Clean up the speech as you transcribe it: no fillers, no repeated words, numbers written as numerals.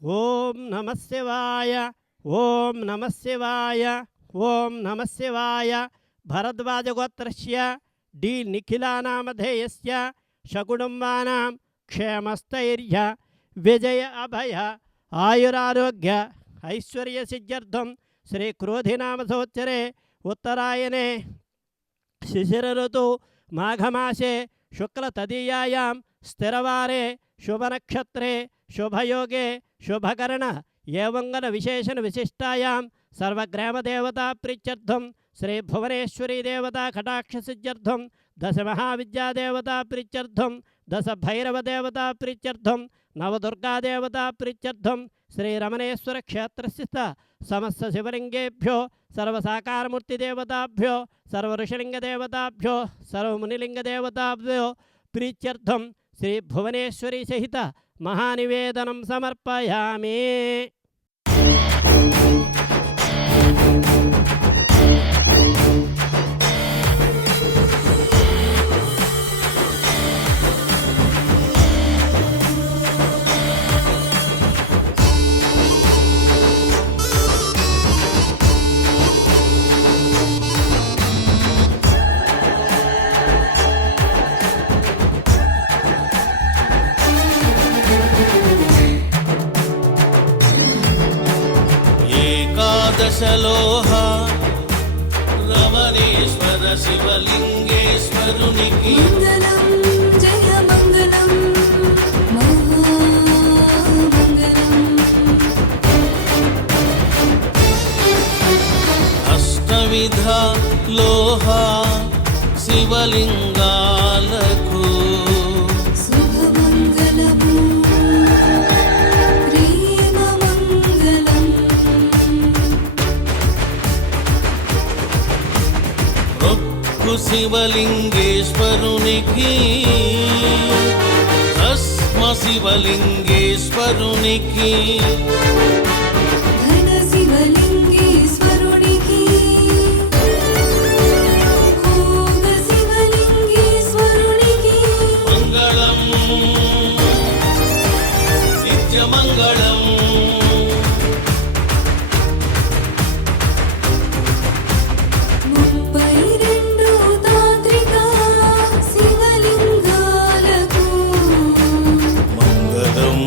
ఓం నమః శివాయ ఓం నమః శివాయ ఓం నమః శివాయ భరద్వాజగోత్రస్య డి నిఖిలానామధేయస్య షకుటుంబానాం క్షేమస్థైర్య విజయ అభయ ఆయురారోగ్య ఐశ్వర్యసిద్ధ్యర్థం శ్రీ క్రోధినామ సంవత్సరే ఉత్తరాయణే శిశిర ఋతు మాఘమాసే శుక్లతదీయాయాం స్థిరవారే శుభనక్షత్రే శుభయోగే శుభకరణ ఏవంగన విశేషణ విశిష్టాయాం సర్వగ్రామదేవతా ప్రీత్యర్థం శ్రీ భువనేశ్వరీ దేవతా కటాక్షసిద్ధ్యర్థం దశ మహావిద్యాదేవతా ప్రీత్యర్థం దశ భైరవదేవతా ప్రీత్యర్థం నవదుర్గాదేవతా ప్రీత్యర్థం శ్రీరమణేశ్వర క్షేత్రస్థిత సమస్త శివలింగేభ్యో సర్వసాకారమూర్తిదేవతాభ్యో సర్వఋషిలింగదేవతాభ్యో సర్వమునిలింగదేవతాభ్యో ప్రీత్యర్థం శ్రీ భువనేశ్వరీ సహిత మహానివేదనం సమర్పయామి. దశలోహ రమణేశ్వర శివలింగేశ్వరునికి మంగళం జయ మంగళం మహామంగళం. అష్టవిధ లోహ శివలింగాలకు శుభమంగళము ప్రేమమంగళం. శివలింగేశ్వరునికి భస్మ శివలింగేశ్వరునికి ఘన శివలింగేశ్వరునికి భోగ శివలింగేశ్వరునికి మంగళం నిత్యమంగళం. మంగళం